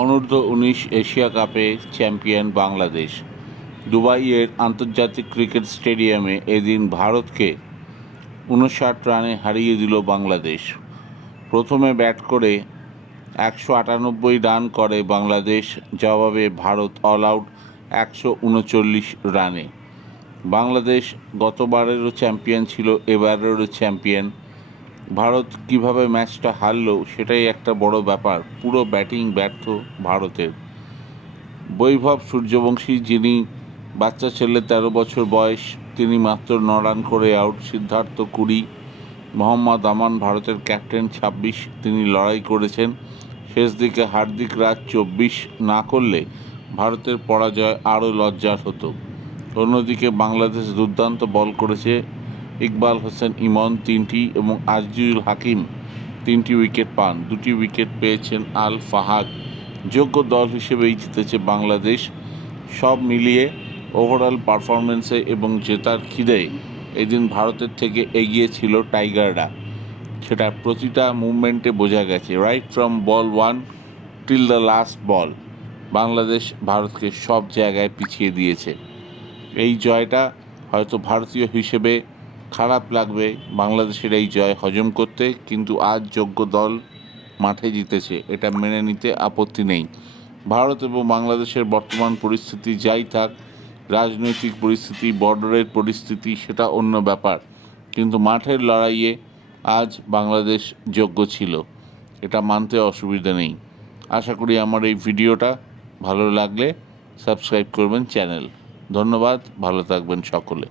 অনূর্ধ্ব-19 Asia কাপে champion Bangladesh. দুবাইয়ের আন্তর্জাতিক ক্রিকেট স্টেডিয়ামে এদিন ভারতকে ৫৯ রানে হারিয়ে দিল বাংলাদেশ। প্রথমে ব্যাট করে ১৯৮ রান করে বাংলাদেশ, জবাবে ভারত অল আউট ১৩৯ রানে। বাংলাদেশ গতবারেরও চ্যাম্পিয়ন ছিল, এবারেরও চ্যাম্পিয়ন। ভারত কিভাবে ম্যাচটা হারল সেটাই একটা বড় ব্যাপার। পুরো ব্যাটিং ব্যর্থ ভারতের। বৈভব সূর্যবংশী, যিনি বাচ্চা ছেলে, ১৩ বছর বয়স, তিনি মাত্র ৯ রান করে আউট। সিদ্ধার্থ ২০, মোহাম্মদ আমান ভারতের ক্যাপ্টেন ২৬, তিনি লড়াই করেছেন। শেষ দিকে হার্দিক রাজ ২৪ না করলে ভারতের পরাজয় আরও লজ্জার হতো। অন্যদিকে বাংলাদেশ দুর্দান্ত বল করেছে। ইকবাল হোসেন ইমন ৩টি এবং আজিজুল হাকিম ৩টি উইকেট পান। ২টি উইকেট পেয়েছেন আল ফাহাদ। যোগ্য দল হিসেবেই জিতেছে বাংলাদেশ। সব মিলিয়ে ওভারঅল পারফরমেন্সে এবং জেতার খিদে এদিন ভারতের থেকে এগিয়ে ছিল টাইগাররা। সেটা প্রতিটা মুভমেন্টে বোঝা গেছে। Right from ball 1 till the last বল বাংলাদেশ ভারতকে সব জায়গায় পিছিয়ে দিয়েছে। এই জয়টা হয়তো ভারতীয় হিসেবে খারাপ লাগবে বাংলাদেশের এই জয় হজম করতে, কিন্তু আজ যোগ্য দল মাঠে জিতেছে, এটা মেনে নিতে আপত্তি নেই। ভারত এবং বাংলাদেশের বর্তমান পরিস্থিতি যাই থাক, রাজনৈতিক পরিস্থিতি, বর্ডারের পরিস্থিতি, সেটা অন্য ব্যাপার, কিন্তু মাঠের লড়াইয়ে আজ বাংলাদেশ যোগ্য ছিল, এটা মানতে অসুবিধা নেই। আশা করি আমার এই ভিডিওটা ভালো লাগলে সাবস্ক্রাইব করবেন চ্যানেল। ধন্যবাদ, ভালো থাকবেন সকলে।